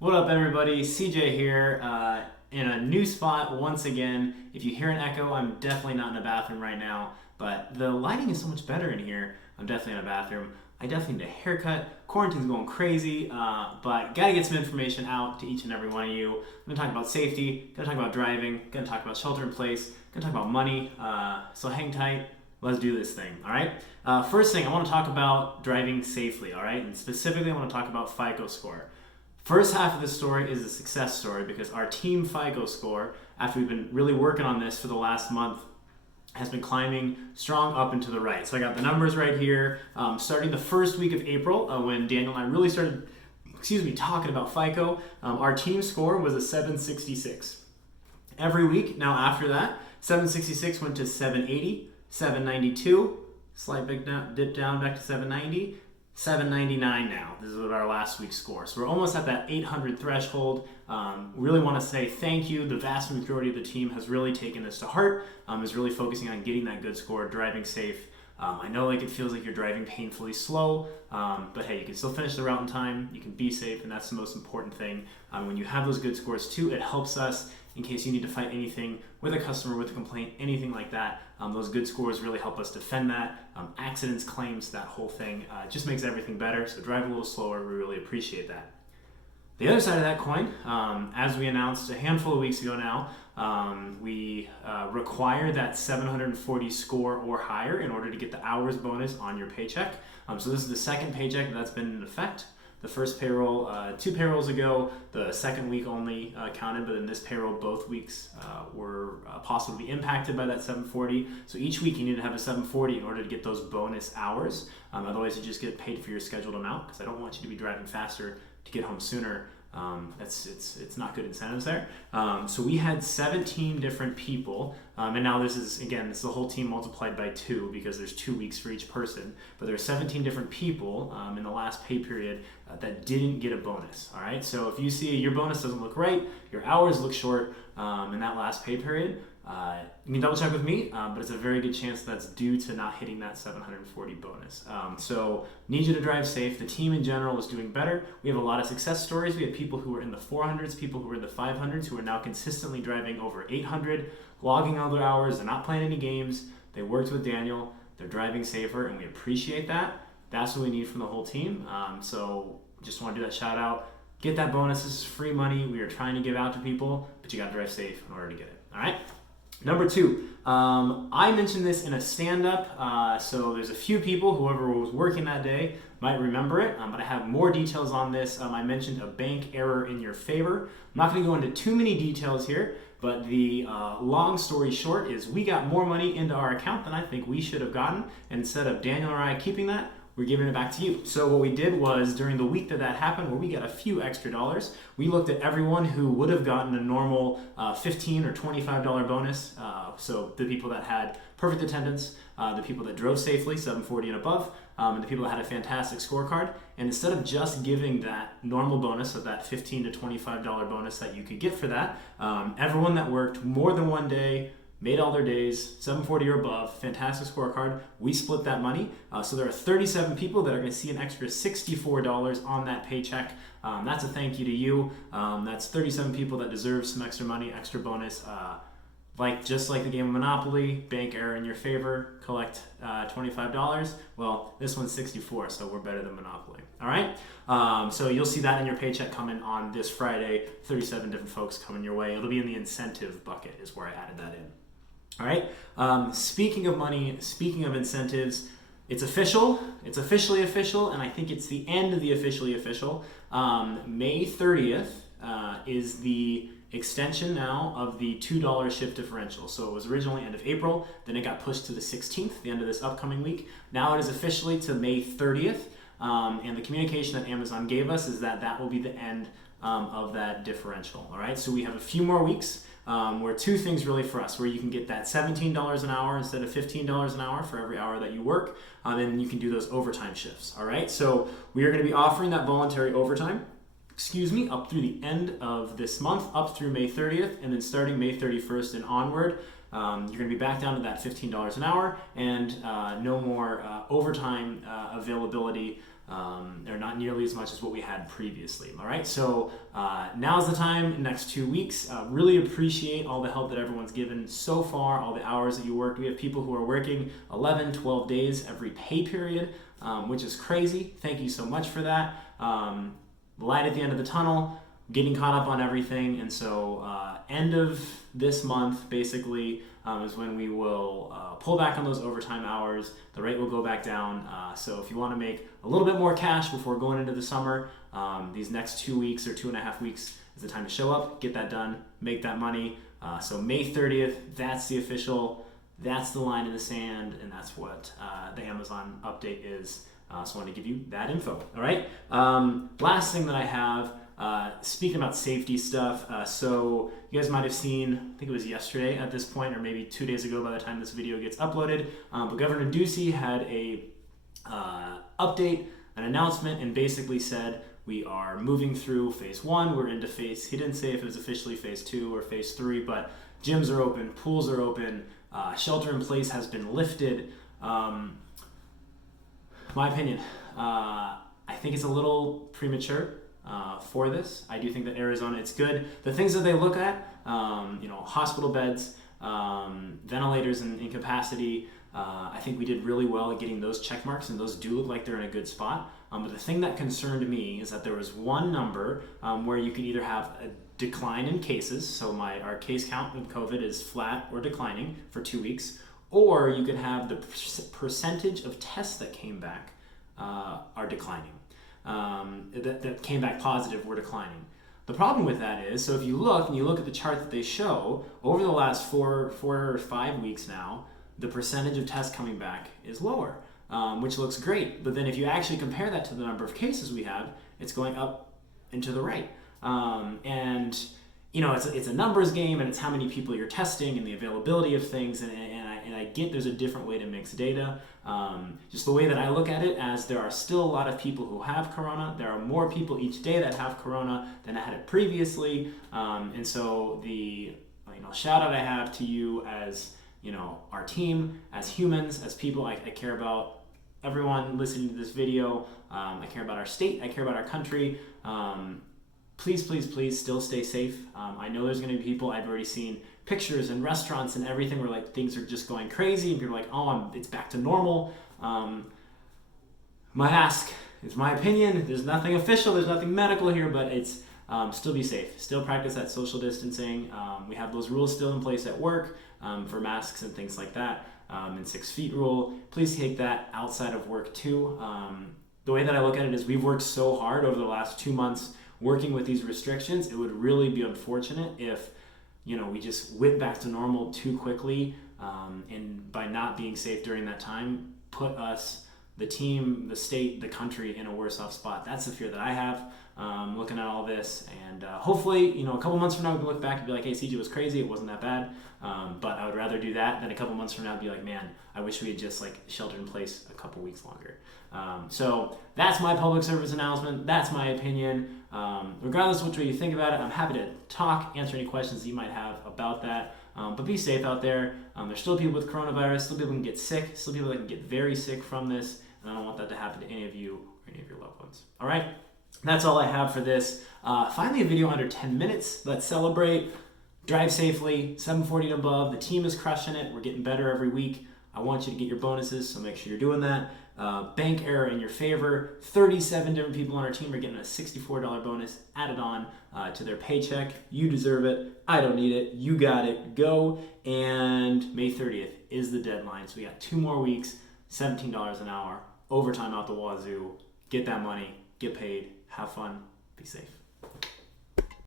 What up, everybody? CJ here in a new spot once again. If you hear an echo, I'm definitely not in a bathroom right now, but the lighting is so much better in here. I'm definitely in a bathroom. I definitely need a haircut. Quarantine's going crazy, but gotta get some information out to each and every one of you. I'm gonna talk about safety, gonna talk about driving, gonna talk about shelter in place, gonna talk about money. So hang tight. Let's do this thing, all right? First thing, I want to talk about driving safely, all right? And specifically, I want to talk about FICO score. First half of the story is a success story because our team FICO score, after we've been really working on this for the last month, has been climbing strong up and to the right. So I got the numbers right here. Starting the first week of April, when Daniel and I really started, talking about FICO, our team score was a 766. Every week now after that, 766 went to 780, 792, slight dip down back to 790. 799 now. This is what our last week's score. So we're almost at that 800 threshold. Really want to say thank you. The vast majority of the team has really taken this to heart, is really focusing on getting that good score, driving safe. I know it feels like you're driving painfully slow, but hey, you can still finish the route in time. You can be safe, and that's the most important thing. When you have those good scores too, it helps us in case you need to fight anything with a customer, with a complaint, anything like that. Those good scores really help us defend that. Accidents, claims, that whole thing just makes everything better. So drive a little slower. We really appreciate that. The other side of that coin, as we announced a handful of weeks ago now, we require that 740 score or higher in order to get the hours bonus on your paycheck. So this is the second paycheck that's been in effect. The first payroll, 2 payrolls ago, the second week only counted, but in this payroll, both weeks were possibly impacted by that 740. So each week you need to have a 740 in order to get those bonus hours. Otherwise, you just get paid for your scheduled amount because I don't want you to be driving faster to get home sooner. It's not good incentives there. So we had 17 different people, and now this is the whole team multiplied by 2 because there's 2 weeks for each person. But there are 17 different people in the last pay period that didn't get a bonus. All right. So if you see your bonus doesn't look right, your hours look short in that last pay period, you can double check with me, but it's a very good chance that's due to not hitting that 740 bonus. So need you to drive safe. The team in general is doing better. We have a lot of success stories. We have people who are in the 400s, people who are in the 500s, who are now consistently driving over 800, logging all their hours. They're not playing any games. They worked with Daniel. They're driving safer, and we appreciate that. That's what we need from the whole team. So just want to do that shout out. Get that bonus. This is free money we are trying to give out to people, but you got to drive safe in order to get it. All right. Number 2, I mentioned this in a stand-up, so there's a few people, whoever was working that day might remember it, but I have more details on this. I mentioned a bank error in your favor. I'm not going to go into too many details here, but the long story short is we got more money into our account than I think we should have gotten, and instead of Daniel or I keeping that, we're giving it back to you. So what we did was during the week that happened, where we got a few extra dollars, we looked at everyone who would have gotten a normal $15 or $25 bonus. So the people that had perfect attendance, the people that drove safely, 740 and above, and the people that had a fantastic scorecard. And instead of just giving that normal bonus of that $15 to $25 bonus that you could get for that, everyone that worked more than one day, made all their days, 740 or above, fantastic scorecard. We split that money. So there are 37 people that are going to see an extra $64 on that paycheck. That's a thank you to you. That's 37 people that deserve some extra money, extra bonus. Just like the game of Monopoly, bank error in your favor, collect $25. Well, this one's 64, so we're better than Monopoly. All right? So you'll see that in your paycheck coming on this Friday. 37 different folks coming your way. It'll be in the incentive bucket is where I added that in. All right. Speaking of money, speaking of incentives, it's official. It's officially official, and I think it's the end of the officially official. May 30th is the extension now of the $2 shift differential. So it was originally end of April, then it got pushed to the 16th, the end of this upcoming week. Now it is officially to May 30th, and the communication that Amazon gave us is that will be the end of that differential. All right. So we have a few more weeks. Where 2 things really for us, where you can get that $17 an hour instead of $15 an hour for every hour that you work, and you can do those overtime shifts. All right, so we are going to be offering that voluntary overtime, up through the end of this month, up through May 30th, and then starting May 31st and onward, you're going to be back down to that $15 an hour, and no more overtime availability or not nearly as much as what we had previously. All right, so now's the time, next 2 weeks. Really appreciate all the help that everyone's given so far, all the hours that you worked. We have people who are working 11, 12 days every pay period, which is crazy. Thank you so much for that. Light at the end of the tunnel, getting caught up on everything, and so end of this month, basically, is when we will pull back on those overtime hours. The rate will go back down. So if you want to make a little bit more cash before going into the summer, these next 2 weeks or 2.5 weeks is the time to show up, get that done, make that money. So May 30th, that's the line in the sand, and that's what the Amazon update is. So I want to give you that info. All right. Last thing that I have, speaking about safety stuff, so you guys might have seen, I think it was yesterday at this point, or maybe 2 days ago by the time this video gets uploaded, but Governor Ducey had a update, an announcement, and basically said we are moving through phase 1. We're into phase, he didn't say if it was officially phase 2 or phase 3, but gyms are open, pools are open, shelter in place has been lifted. My opinion, I think it's a little premature for this. I do think that Arizona, it's good. The things that they look at, hospital beds, ventilators in capacity, I think we did really well at getting those check marks, and those do look like they're in a good spot. But the thing that concerned me is that there was one number where you could either have a decline in cases, so our case count of COVID is flat or declining for 2 weeks, or you could have the percentage of tests that came back are declining. That came back positive were declining. The problem with that is, so if you look at the chart that they show, over the last 4 or 5 weeks now, the percentage of tests coming back is lower, which looks great. But then if you actually compare that to the number of cases we have, it's going up and to the right. And it's a numbers game, and it's how many people you're testing and the availability of things, and I get there's a different way to mix data. Just the way that I look at it, as there are still a lot of people who have corona. There are more people each day that have corona than I had it previously, and so the shout out I have to you as our team, as humans, as people. I care about everyone listening to this video. I care about our state. I care about our country. Please, please, please still stay safe. I know there's going to be people, I've already seen pictures and restaurants and everything where things are just going crazy, and people are like, it's back to normal. My ask is my opinion. There's nothing official, there's nothing medical here, but it's still be safe. Still practice that social distancing. We have those rules still in place at work for masks and things like that, and 6 feet rule. Please take that outside of work too. The way that I look at it is we've worked so hard over the last 2 months working with these restrictions. It would really be unfortunate if we just went back to normal too quickly, and by not being safe during that time, put us, the team, the state, the country in a worse off spot. That's the fear that I have looking at all this, and hopefully a couple months from now we can look back and be like, hey, CJ was crazy, it wasn't that bad, but I would rather do that than a couple months from now be like, man, I wish we had just sheltered in place a couple weeks longer. So that's my public service announcement. That's my opinion. Regardless of which way you think about it, I'm happy to talk, answer any questions you might have about that. But be safe out there. There's still people with coronavirus, still people can get sick, still people that can get very sick from this, and I don't want that to happen to any of you or any of your loved ones. All right, that's all I have for this. Finally, a video under 10 minutes. Let's celebrate. Drive safely, 740 and above. The team is crushing it. We're getting better every week. I want you to get your bonuses, so make sure you're doing that. Bank error in your favor. 37 different people on our team are getting a $64 bonus added on to their paycheck. You deserve it. I don't need it. You got it. Go. And May 30th is the deadline. So we got 2 more weeks, $17 an hour, overtime out the wazoo. Get that money, get paid, have fun, be safe.